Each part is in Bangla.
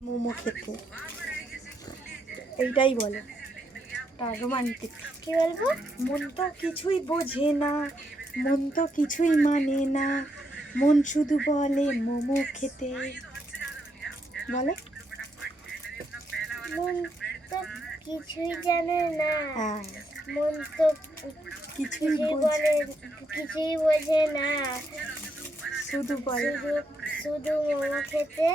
মোমো খেতে, এইটাই বলে রোমান্টিক। কি বলবো? মন তো কিছুই বোঝে না, মন তো কিছুই মানে না, মন শুধু বলে মোমো খেতে। বলে মন তো কিছুই জানে না, হ্যাঁ, মন তো কিছুই বলে, কিছুই বোঝে না, শুধু বলে শুধু শুধু মোমো খেতে।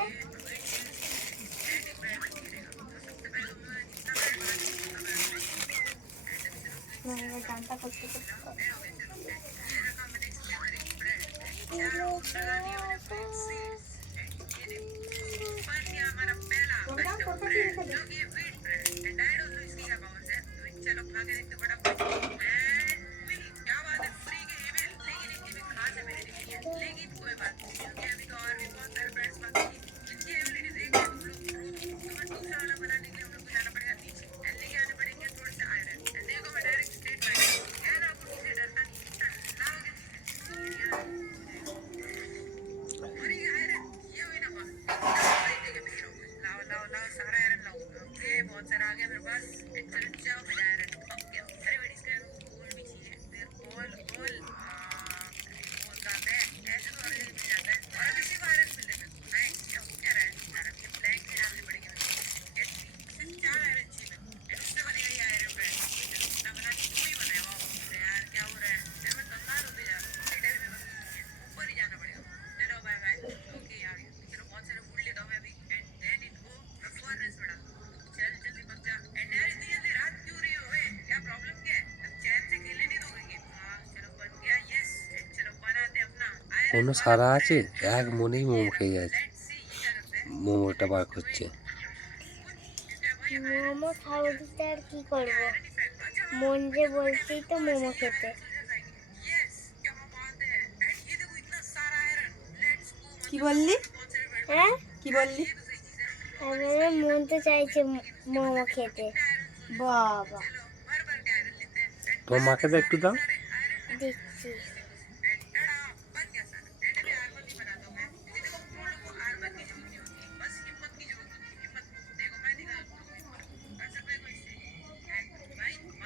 গানটা করতে করতে কোনো সারা আছে, এক মনেই মোমো খেয়ে যাচ্ছে, মোমোটা বার করছে। মোমো খাবো দিতে আর কি করবো, মন যে বলছেই তো মোমো খেতে। কি বললি? হ্যাঁ, কি বললি? আমার মন তো চাইছে মোমো খেতে। বাবা, তোমার মাকে তো একটু দাও। দেখছি।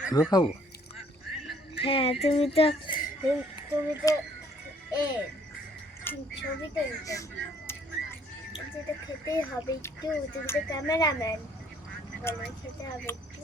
আমিও খাবো। হ্যাঁ, তুমি তো এ ছবি তুলছো, তো খেতেই হবে একটু, তুমি তো ক্যামেরাম্যান, বলো খেতে হবে একটু।